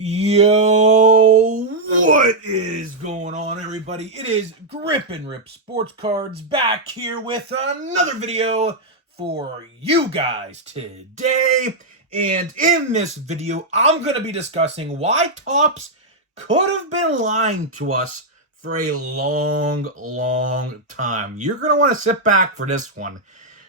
Yo, what is going on, everybody? It is Grip and Rip Sports Cards back here with another video for you guys today. And in this video, I'm going to be discussing why Topps could have been lying to us for a long time. You're going to want to sit back for this one.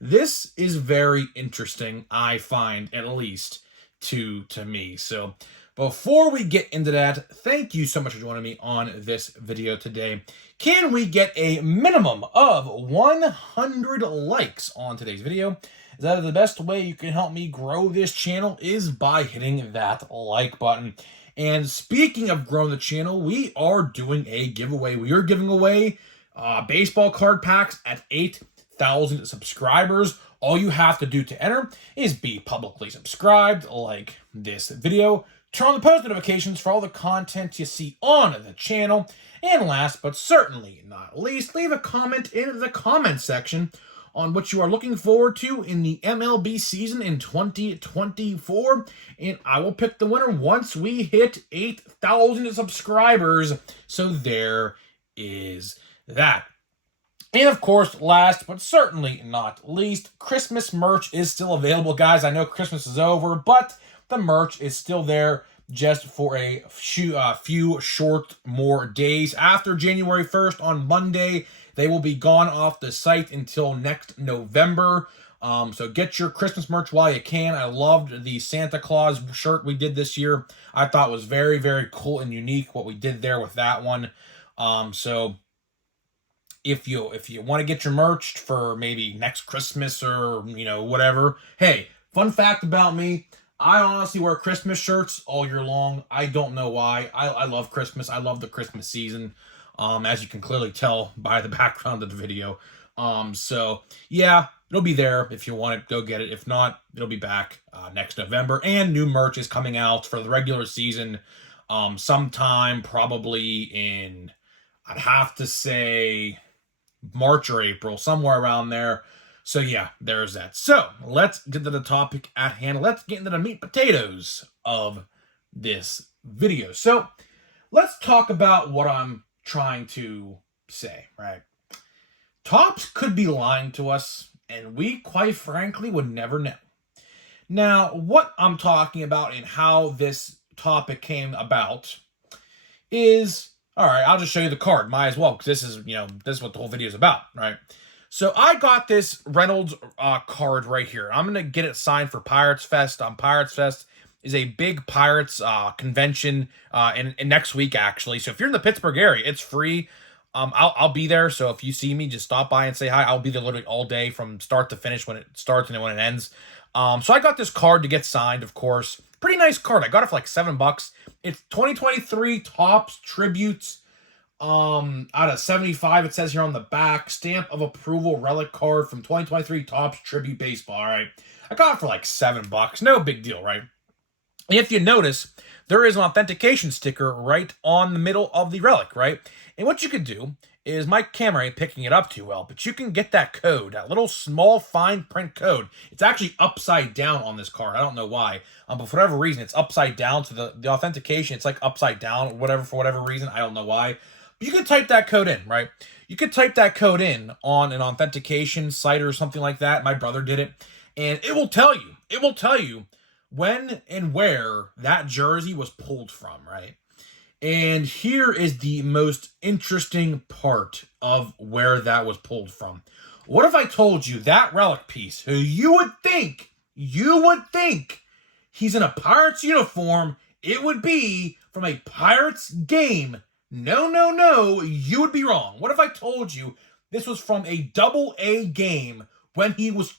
This is very interesting, I find, at least to me. So before we get into that, thank you so much for joining me on this video today. Can we get a minimum of 100 likes on today's video? That is the best way you can help me grow this channel is by hitting that like button. And speaking of growing the channel, we are doing a giveaway. We are giving away baseball card packs at 8,000 subscribers. All you have to do to enter is be publicly subscribed, like this video, turn on the post notifications for all the content you see on the channel, and last but certainly not least, leave a comment in the comment section on what you are looking forward to in the MLB season in 2024, and I will pick the winner once we hit 8,000 subscribers. So there is that. And of course, last but certainly not least, Christmas merch is still available, guys. I know Christmas is over, but the merch is still there just for a few short more days. After January 1st on Monday, they will be gone off the site until next November. So get your Christmas merch while you can. I loved the Santa Claus shirt we did this year. I thought it was very cool and unique what we did there with that one. So if you want to get your merch for maybe next Christmas or, whatever. Hey, fun fact about me, I honestly wear Christmas shirts all year long. I don't know why. I love Christmas. I love the Christmas season, as you can clearly tell by the background of the video. So, yeah, it'll be there. If you want it, go get it. If not, it'll be back next November. And new merch is coming out for the regular season sometime probably in, I'd have to say, March or April, somewhere around there. So yeah, there's that. So let's get to the topic at hand. Let's get into the meat and potatoes of this video. So let's talk about what I'm trying to say, right? Topps could be lying to us, and we quite frankly would never know. Now, what I'm talking about and how this topic came about is, all right, I'll just show you the card. Might as well, because this is what the whole video is about, right? So I got this Reynolds card right here. I'm going to get it signed for Pirates Fest. Pirates Fest is a big Pirates convention in next week, actually. So if you're in the Pittsburgh area, it's free. I'll be there. So if you see me, just stop by and say hi. I'll be there literally all day from start to finish when it starts and when it ends. So I got this card to get signed, of course. Pretty nice card. I got it for like $7. It's 2023 Topps Tributes. Out of 75, it says here on the back, stamp of approval relic card from 2023 Topps Tribute Baseball. All right, I got it for like $7. No big deal, right? If you notice, there is an authentication sticker right on the middle of the relic, right? And what you could do is, my camera ain't picking it up too well, but you can get that code, that little small fine print code. It's actually upside down on this card. I don't know why, but for whatever reason, it's upside down. So the authentication, it's like upside down, whatever, for whatever reason. I don't know why. You can type that code in, right? You could type that code in on an authentication site or something like that. My brother did it. And it will tell you. It will tell you when and where that jersey was pulled from, right? And here is the most interesting part of where that was pulled from. What if I told you that relic piece, who you would think he's in a Pirates uniform, it would be from a Pirates game? No, you would be wrong. What if I told you this was from a Double-A game when he was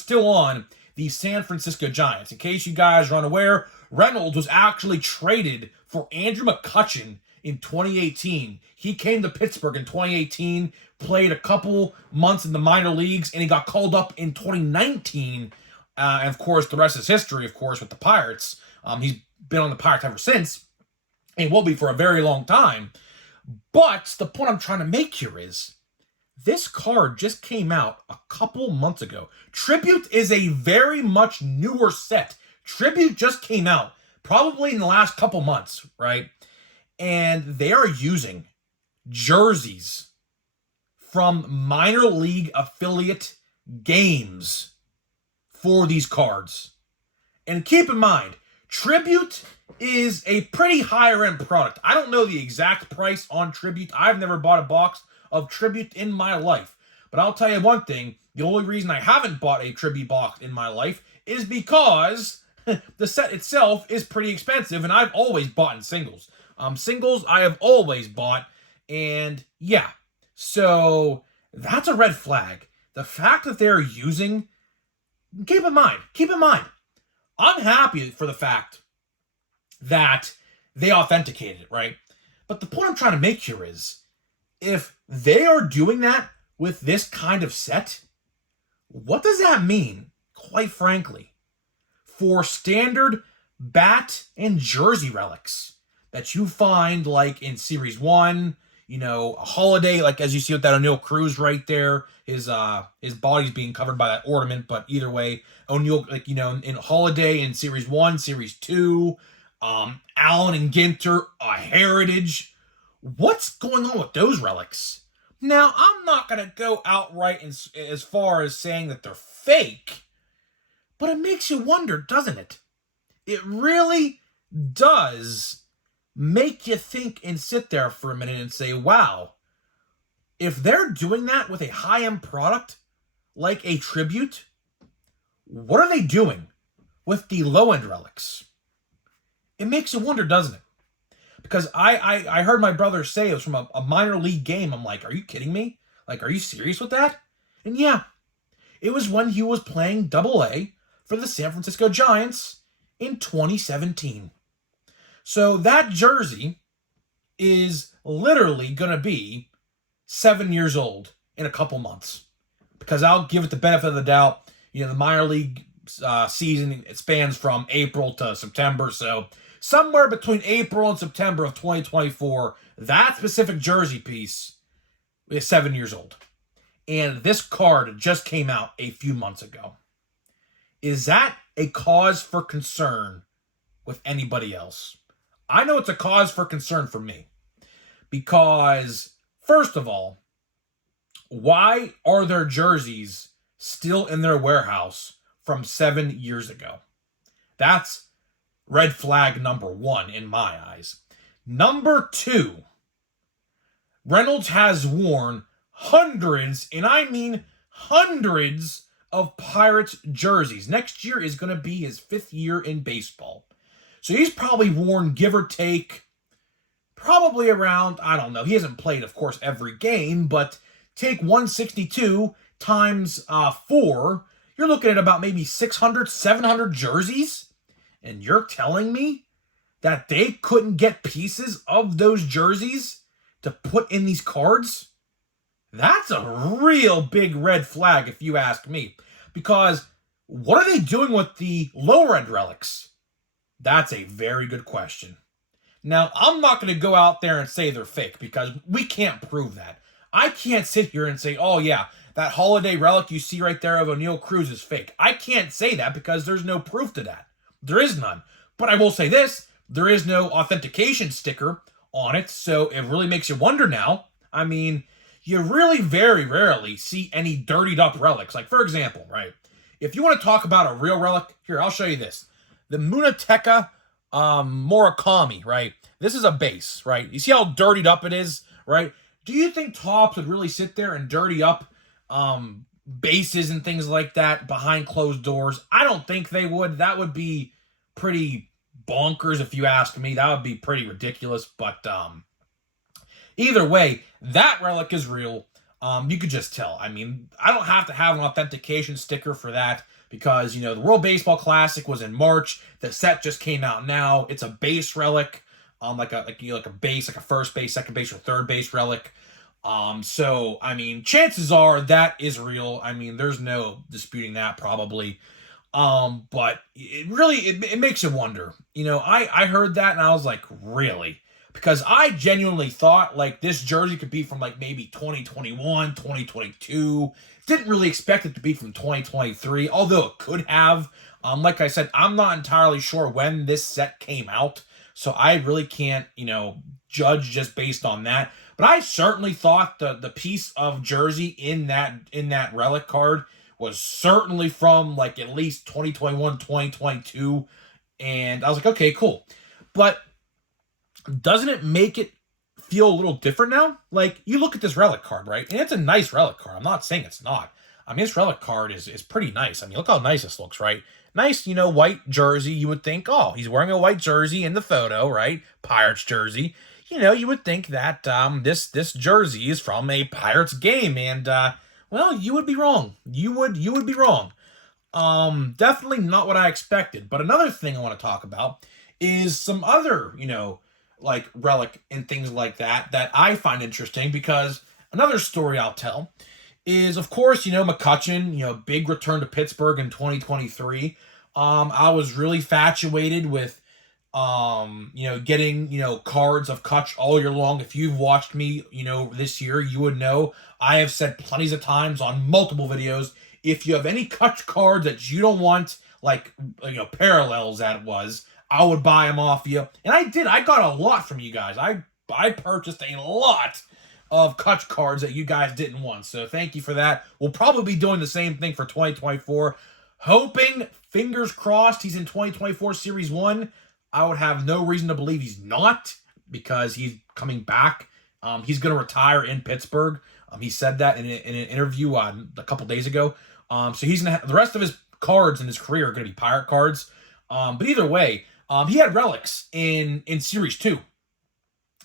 still on the San Francisco Giants? In case you guys are unaware, Reynolds was actually traded for Andrew McCutchen in 2018. He came to Pittsburgh in 2018, played a couple months in the minor leagues, and he got called up in 2019. And of course, the rest is history, of course, with the Pirates. He's been on the Pirates ever since. And will be for a very long time. But the point I'm trying to make here is, this card just came out a couple months ago. Tribute is a very much newer set. Tribute just came out probably in the last couple months, right? And they are using jerseys from minor league affiliate games for these cards. And keep in mind, Tribute is a pretty higher end product. I don't know the exact price on Tribute. I've never bought a box of Tribute in my life. But I'll tell you one thing, the only reason I haven't bought a Tribute box in my life is because the set itself is pretty expensive, and I've always bought in singles. Singles I have always bought, and yeah. So that's a red flag. The fact that they're using, keep in mind, I'm happy for the fact that they authenticated it, right? But the point I'm trying to make here is, if they are doing that with this kind of set, what does that mean, quite frankly, for standard bat and jersey relics that you find like in Series 1, a holiday, like as you see with that O'Neal Cruz right there, his body's being covered by that ornament, but either way, O'Neal, in holiday in Series 1, Series 2, Allen and Ginter, a Heritage. What's going on with those relics? Now, I'm not going to go outright as far as saying that they're fake, but it makes you wonder, doesn't it? It really does make you think and sit there for a minute and say, wow, if they're doing that with a high-end product like a Tribute, what are they doing with the low-end relics? It makes you wonder, doesn't it? Because I heard my brother say it was from a minor league game. I'm like, are you kidding me? Like, are you serious with that? And yeah, it was when he was playing Double-A for the San Francisco Giants in 2017. So that jersey is literally going to be 7 years old in a couple months. Because I'll give it the benefit of the doubt. The minor league season, it spans from April to September. So somewhere between April and September of 2024, that specific jersey piece is 7 years old. And this card just came out a few months ago. Is that a cause for concern with anybody else? I know it's a cause for concern for me. Because, first of all, why are their jerseys still in their warehouse from 7 years ago? That's red flag number one in my eyes. Number two, Reynolds has worn hundreds, and I mean hundreds, of Pirates jerseys. Next year is going to be his 5th year in baseball. So he's probably worn, give or take, probably around, I don't know, he hasn't played, of course, every game, but take 162 times 4, you're looking at about maybe 600, 700 jerseys? And you're telling me that they couldn't get pieces of those jerseys to put in these cards? That's a real big red flag if you ask me. Because what are they doing with the lower-end relics? That's a very good question. Now, I'm not going to go out there and say they're fake because we can't prove that. I can't sit here and say, oh yeah, that holiday relic you see right there of O'Neal Cruz is fake. I can't say that because there's no proof to that. There is none. But I will say this, there is no authentication sticker on it, so it really makes you wonder now. I mean, you really very rarely see any dirtied up relics. Like, for example, right, if you want to talk about a real relic, here, I'll show you this. The Munetaka Murakami, right? This is a base, right? You see how dirtied up it is, right? Do you think Topps would really sit there and dirty up bases and things like that behind closed doors? I don't think they would. That would be pretty bonkers if you ask me. That would be pretty ridiculous, but either way, that relic is real. You could just tell. I mean, I don't have to have an authentication sticker for that because, the World Baseball Classic was in March. The set just came out now. It's a base relic, like a base, like a first base, second base, or third base relic. So, I mean, chances are that is real. I mean, there's no disputing that probably. But it really, it makes you wonder. I heard that and I was like, really? Because I genuinely thought like this jersey could be from like maybe 2021, 2022. Didn't really expect it to be from 2023, although it could have. Like I said, I'm not entirely sure when this set came out, so I really can't, judge just based on that. But I certainly thought the piece of jersey in that relic card was certainly from like at least 2021, 2022, and I was like, okay, cool. But doesn't it make it feel a little different now? Like, you look at this relic card, right? And it's a nice relic card. I'm not saying it's not. I mean, this relic card is pretty nice. I mean, look how nice this looks, right? Nice, white jersey. You would think, oh, he's wearing a white jersey in the photo, right? Pirates jersey. You would think that this jersey is from a Pirates game, and well, you would be wrong. You would be wrong. Definitely not what I expected. But another thing I want to talk about is some other, like relic and things like that I find interesting, because another story I'll tell is, of course, McCutchen, big return to Pittsburgh in 2023. I was really infatuated with, getting, cards of Kutch all year long. If you've watched me, this year, you would know I have said plenty of times on multiple videos, if you have any Kutch cards that you don't want, like, parallels that was, I would buy them off you. And I did. I got a lot from you guys. I purchased a lot of Kutch cards that you guys didn't want. So thank you for that. We'll probably be doing the same thing for 2024. Hoping, fingers crossed, he's in 2024 Series 1. I would have no reason to believe he's not, because he's coming back. He's going to retire in Pittsburgh. He said that in an interview a couple days ago. So he's going to have the rest of his cards in his career are going to be Pirate cards. But either way, he had relics in Series 2.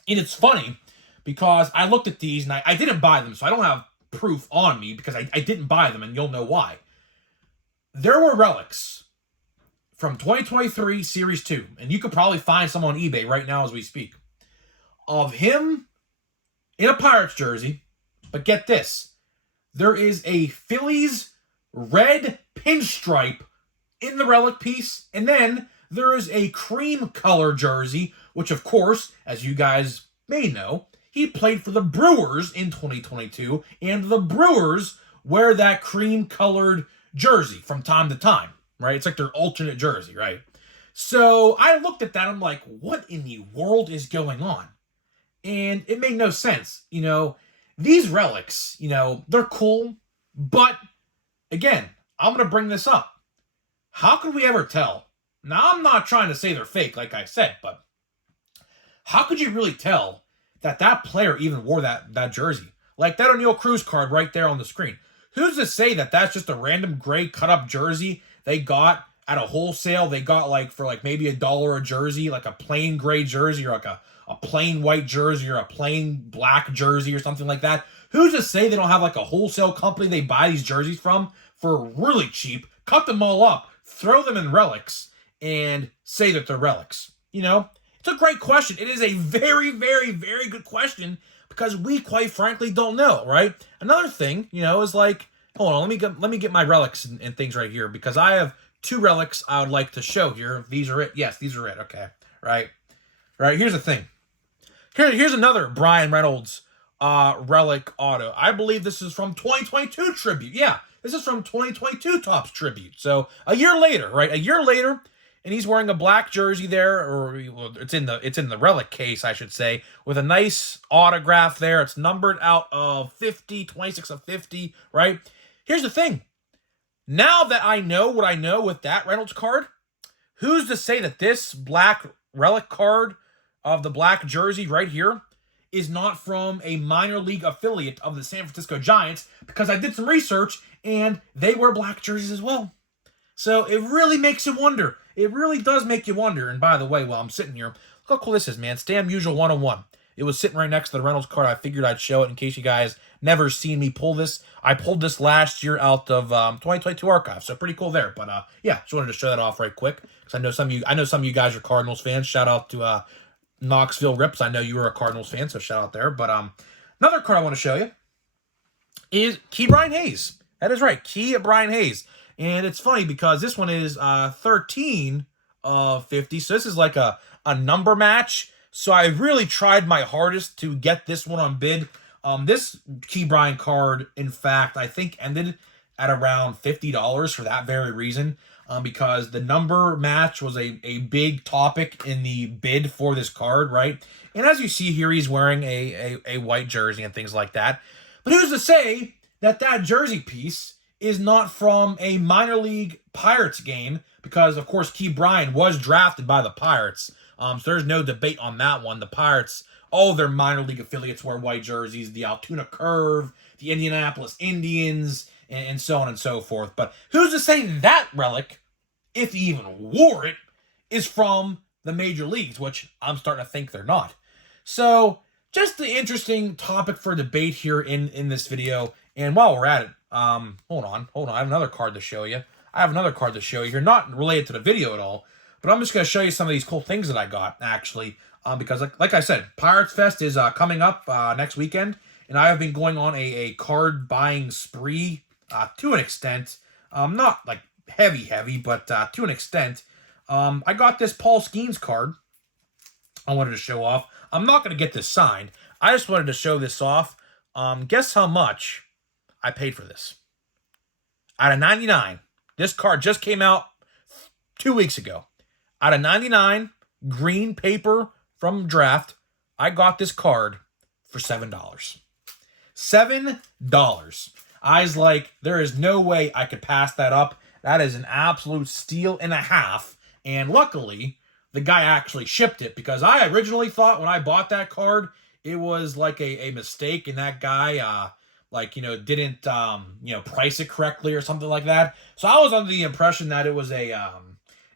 And it's funny because I looked at these and I didn't buy them, so I don't have proof on me because I didn't buy them, and you'll know why. There were relics from 2023 Series 2, and you could probably find some on eBay right now as we speak, of him in a Pirates jersey. But get this, there is a Phillies red pinstripe in the relic piece, and then there is a cream color jersey, which, of course, as you guys may know, he played for the Brewers in 2022, and the Brewers wear that cream colored jersey from time to time, right? It's like their alternate jersey, right? So I looked at that, I'm like, what in the world is going on? And it made no sense. These relics, they're cool, but again, I'm going to bring this up. How could we ever tell? Now, I'm not trying to say they're fake, like I said, but how could you really tell that player even wore that jersey? Like that O'Neal Cruz card right there on the screen. Who's to say that that's just a random gray cut-up jersey they got at a wholesale? They got for maybe $1 a jersey, like a plain gray jersey, or like a plain white jersey, or a plain black jersey, or something like that. Who's to say they don't have like a wholesale company they buy these jerseys from for really cheap, cut them all up, throw them in relics, and say that they're relics? It's a great question. It is a very, very, very good question, because we quite frankly don't know, right? Another thing, is like, hold on, let me get my relics and things right here, because I have 2 relics I would like to show here. These are it. Yes, these are it. Okay, right. Here's the thing. Here's another Brian Reynolds relic auto. I believe this is from 2022 Tribute. Yeah, this is from 2022 Topps Tribute. So a year later, right? A year later. And he's wearing a black jersey there, or it's in the relic case, I should say, with a nice autograph there. It's numbered out of 50, 26 of 50, right? Here's the thing. Now that I know what I know with that Reynolds card, who's to say that this black relic card of the black jersey right here is not from a minor league affiliate of the San Francisco Giants? Because I did some research, and they wear black jerseys as well. So it really makes you wonder. It really does make you wonder. And by the way, while I'm sitting here, look how cool this is, man. Stam Usual 101. It was sitting right next to the Reynolds card. I figured I'd show it in case you guys never seen me pull this. I pulled this last year out of 2022 archive, so pretty cool there. But yeah, just wanted to show that off right quick, because I know some of you guys are Cardinals fans. Shout out to Knoxville Rips. I know you were a Cardinals fan, so shout out there. But another card I want to show you is Key Brian Hayes. That is right, Key Brian Hayes. And it's funny because this one is 13 of 50. So this is like a number match. So I really tried my hardest to get this one on bid. This Key Bryant card, in fact, I think ended at around $50 for that very reason. because the number match was a big topic in the bid for this card, right? And as you see here, he's wearing a white jersey and things like that. But who's to say that that jersey piece is not from a minor league Pirates game? Because, of course, Key Bryan was drafted by the Pirates. So there's no debate on that one. The Pirates, all their minor league affiliates wear white jerseys. The Altoona Curve, the Indianapolis Indians, and so on and so forth. But who's to say that relic, if he even wore it, is from the major leagues, which I'm starting to think they're not. So, just the interesting topic for debate here in this video. And while we're at it, hold on. I have another card to show you. Here, not related to the video at all, but I'm just going to show you some of these cool things that I got, actually, because like I said, Pirates Fest is coming up next weekend, and I have been going on a card buying spree to an extent. Not like heavy, but to an extent. I got this Paul Skeens card I wanted to show off. I'm not going to get this signed. I just wanted to show this off. Guess how much I paid for this? Out of 99. This card just came out 2 weeks ago. Out of 99, green paper from draft, I got this card for $7. $7. I was like, there is no way I could pass that up. That is an absolute steal and a half. And luckily, the guy actually shipped it, because I originally thought when I bought that card, it was like a mistake, and that guy didn't price it correctly or something like that. So I was under the impression that it was a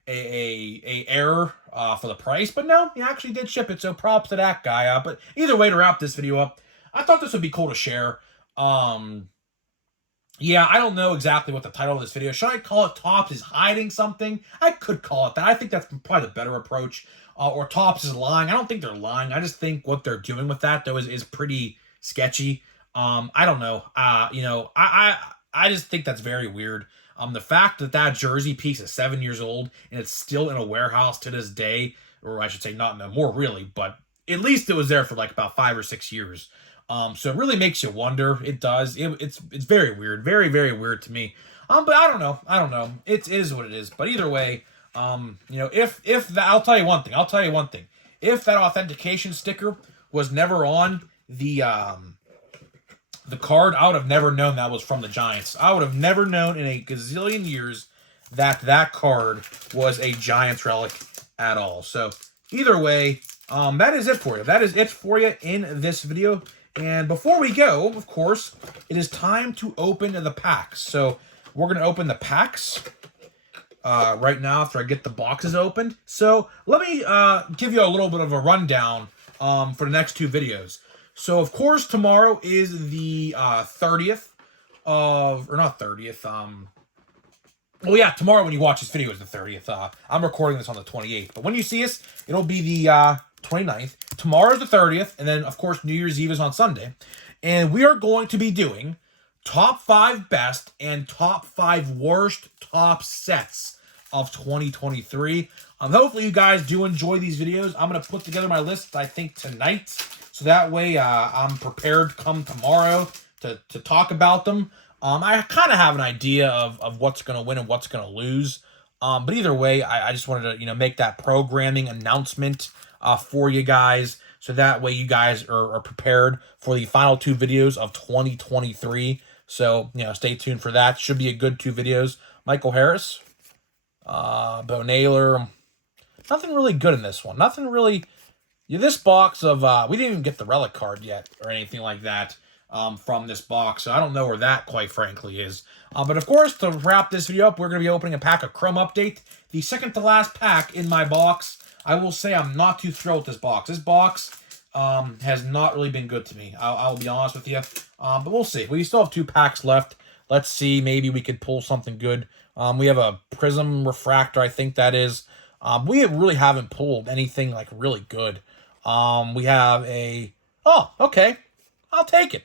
error for the price, but no, he actually did ship it. So props to that guy. But either way, to wrap this video up, I thought this would be cool to share. Yeah, I don't know exactly what the title of this video. Should I call it Topps is hiding something? I could call it that. I think that's probably the better approach. Or Topps is lying. I don't think they're lying. I just think what they're doing with that, though, is pretty sketchy. I don't know. I just think that's very weird. The fact that jersey piece is 7 years old and it's still in a warehouse to this day, or I should say not no more really, but at least it was there for like about 5 or 6 years. So it really makes you wonder. It does. It's very weird. Very, very weird to me. But I don't know. It is what it is. But either way, I'll tell you one thing. If that authentication sticker was never on the card, I would have never known that was from the Giants. I would have never known in a gazillion years that card was a Giants relic at all. So either way, that is it for you. That is it for you in this video. And before we go, of course, it is time to open the packs. So we're going to open the packs right now after I get the boxes opened. So let me give you a little bit of a rundown for the next two videos. So, of course, tomorrow is the 30th of, or not 30th, well, yeah, tomorrow when you watch this video is the 30th. I'm recording this on the 28th, but when you see us, it'll be the 29th. Tomorrow's the 30th, and then, of course, New Year's Eve is on Sunday. And we are going to be doing top 5 best and top 5 worst top sets of 2023. Hopefully you guys do enjoy these videos. I'm going to put together my list, I think, tonight. So that way I'm prepared come tomorrow to talk about them. I kind of have an idea of what's going to win and what's going to lose. But either way, I just wanted to make that programming announcement for you guys. So that way you guys are prepared for the final 2 videos of 2023. So, stay tuned for that. Should be a good 2 videos. Michael Harris, Bo Naylor. Nothing really good in this one. Nothing really. This box of, we didn't even get the relic card yet or anything like that from this box. So I don't know where that, quite frankly, is. But of course, to wrap this video up, we're going to be opening a pack of Chrome Update. The second to last pack in my box. I will say I'm not too thrilled with this box. This box has not really been good to me. I'll be honest with you. But we'll see. We still have 2 packs left. Let's see. Maybe we could pull something good. We have a Prism Refractor, I think that is. We really haven't pulled anything like really good. We have a... Oh, okay. I'll take it.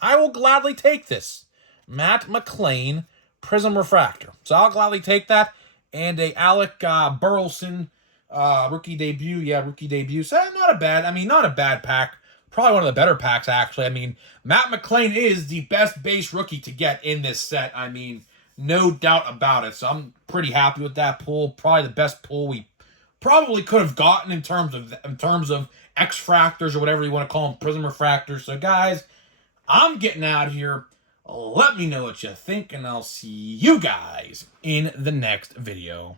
I will gladly take this. Matt McLain Prism Refractor. So I'll gladly take that. And a Alec Burleson rookie debut. Yeah, rookie debut. So not a bad pack. Probably one of the better packs, actually. Matt McLain is the best base rookie to get in this set. no doubt about it. So I'm pretty happy with that pull. Probably the best pull we probably could have gotten in terms of X fractors or whatever you want to call them, prism refractors. So guys, I'm getting out of here. Let me know what you think, and I'll see you guys in the next video.